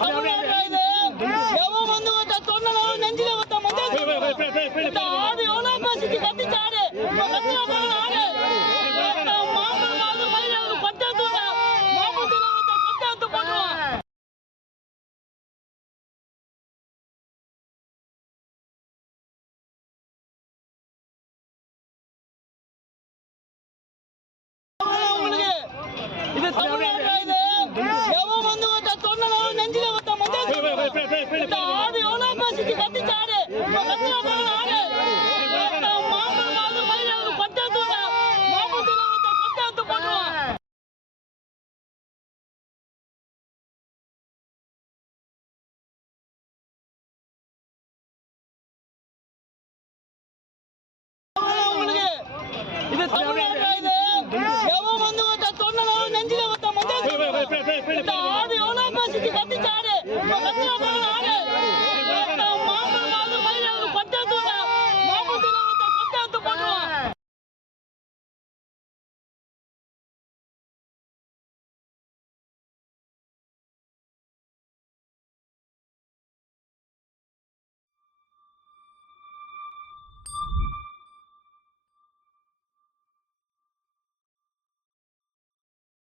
தமிழ்நாடு இது எவன் வந்து ஒருத்த சொன்னதும் நெஞ்சில ஒருத்த மொத்தம் இந்த ஆடு எவ்வளவு பேசிட்டு கத்திச்சாடு ஆடு மாமன் மயில ஒரு பட்டாத்து மாமத்துல பட்டாத்து பண்ணுவான். இது தமிழ்நாடு இது எவன் வந்து ஒருத்த சொன்னதும் நெஞ்சில ஒருத்த மொத்தம் இந்த ஆடு எவ்வளவு பேசிட்டு கத்திச்சாடு ஆடு மாமன் மயில ஒரு பட்டாத்து மாமத்துல பட்டாத்து பண்ணுவான். இது தமிழ்நாடு இது எவன் வந்து ஒருத்த சொன்னதும் நெஞ்சில ஒருத்த மொத்தம் இந்த ஆடு எவ்வளவு பேசிட்டு கத்திச்சாடு